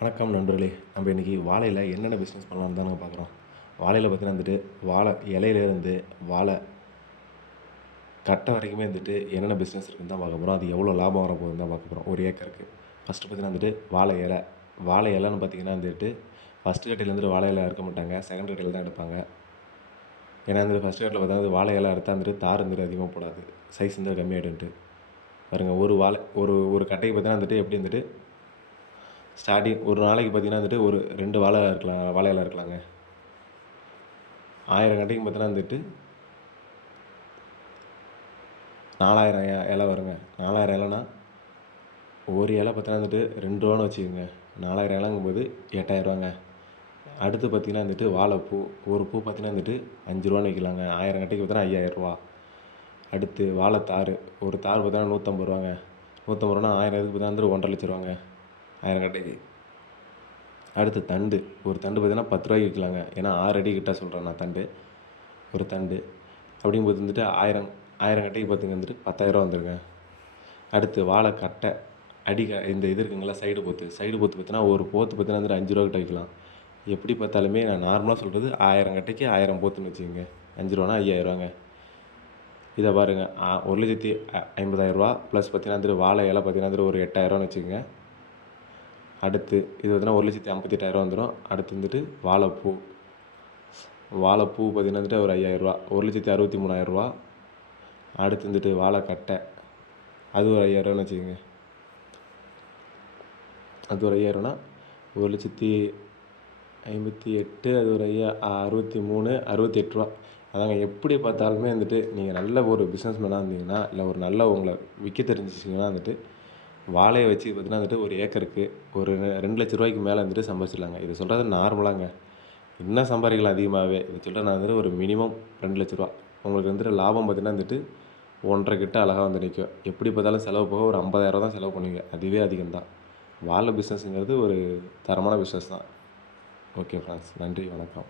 வணக்கம் நண்பர்களே. நம்ம இன்றைக்கி வாழையில் என்னென்ன பிஸ்னஸ் பண்ணலான்னு தான் நம்ம பார்க்குறோம். வாழையில் பார்த்தீங்கன்னா வாழை இலையிலேருந்து வாழை கட்டை வரைக்குமே என்னென்ன பிஸ்னஸ் இருக்குன்னு தான் பார்க்க போகிறோம். அது எவ்வளோ லாபம் வரப்போகுதுன்னு தான் பார்க்க போகிறோம் ஒரு ஏக்கருக்கு. ஃபஸ்ட்டு பார்த்தீங்கன்னா வாழை இலை. வாழை இலைன்னு பார்த்தீங்கன்னா ஃபஸ்ட்டு கட்டையிலேருந்து வாழை இலை அறுக்க மாட்டாங்க, செகண்ட் கட்டையில் தான் எடுப்பாங்க. ஏன்னா ஃபஸ்ட்டு கட்டில் பார்த்தா வாழை இலை அறுத்தா தார் அதிகமாக போடாது, சைஸ் கம்மியாகிடுன்ட்டு பாருங்க. ஒரு வாழை ஒரு ஒரு கட்டைக்கு பார்த்தீங்கன்னா எப்படி ஸ்டார்டிங் ஒரு நாளைக்கு பார்த்தீங்கன்னா ஒரு 2 வாழை இருக்கலாம், வாழை இலை இருக்கலாங்க. 1000 கட்டைக்கு பார்த்தீங்கன்னா 4000 இலை வருங்க. 4000 இலைனா ஒரு இலை பார்த்தீங்கன்னா ரூ. 2 வச்சுக்கோங்க. 4000 இலைங்கும்போது 8000ரூவாங்க. அடுத்து பார்த்தீங்கன்னா வாழைப்பூ. ஒரு பூ பார்த்தீங்கன்னா ரூ. 5 விற்கலாங்க. 1000 கட்டைக்கு பார்த்தீங்கன்னா 5000ரூவா. அடுத்து வாழைத்தார். ஒரு தார் பார்த்தீங்கன்னா ரூ. 150. 150 1000க்கு பார்த்தீங்கன்னா 1,50,000 1000 கட்டைக்கு. அடுத்து தண்டு. ஒரு தண்டு பார்த்தீங்கன்னா 10 விற்கலாங்க. ஏன்னா 6 அடி கிட்ட சொல்கிறேன் நான் தண்டு. ஒரு தண்டு அப்படிங்கும்போது 1000 கட்டைக்கு பார்த்திங்க 10,000 வந்துருங்க. அடுத்து வாழை கட்டை இந்த இது இருக்குங்களா, சைடு போத்து பார்த்தீங்கன்னா ஒரு போத்து பார்த்தீங்கன்னா ரூ. 5 கிட்ட விற்கலாம். எப்படி பார்த்தாலுமே நான் நார்மலாக சொல்கிறது 1000 கட்டைக்கு 1000 போத்துன்னு வச்சுக்கோங்க. ரூ. 5 5000. இதை பாருங்கள், 1,50,000 ப்ளஸ் பார்த்தீங்கன்னா வாழை இலை பார்த்தீங்கன்னா ஒரு 8000 வச்சுக்கோங்க. அடுத்து இது பார்த்தீங்கன்னா 1,58,000 வந்துடும். அடுத்து வாழைப்பூ. வாழைப்பூ பார்த்தீங்கன்னா ஒரு 5000, 1,63,000. அடுத்து வாழைக்கட்டை, அது ஒரு 5000 வச்சுக்கோங்க. அது ஒரு 5000னா 1,58,000, அது ஒரு 63, 68 அதாங்க. எப்படி பார்த்தாலுமே நீங்கள் நல்ல ஒரு பிஸ்னஸ் மேனாக இருந்தீங்கன்னா, இல்லை ஒரு நல்ல உங்களை விற்க தெரிஞ்சிச்சிங்கன்னா வாழையை வச்சு பார்த்தீங்கன்னா ஒரு ஏக்கருக்கு ஒரு ரூ. 2,00,000 மேலே சம்பாதிச்சிடலாங்க. இது சொல்கிறது நார்மலாங்க. இன்னும் சம்பாதிக்கலாம் அதிகமாகவே. இது சொல்கிறேன் நான் ஒரு மினிமம் ரூ. 2,00,000. உங்களுக்கு லாபம் பார்த்தீங்கன்னா 1,50,000 கிட்ட அழகாக நிற்கும். எப்படி பார்த்தாலும் செலவு போக ஒரு 50,000 தான் செலவு பண்ணுவீங்க. அதுவே அதிகம் தான். வாழை பிஸ்னஸ்ங்கிறது ஒரு தரமான பிஸ்னஸ் தான். ஓகே ஃப்ரெண்ட்ஸ், நன்றி, வணக்கம்.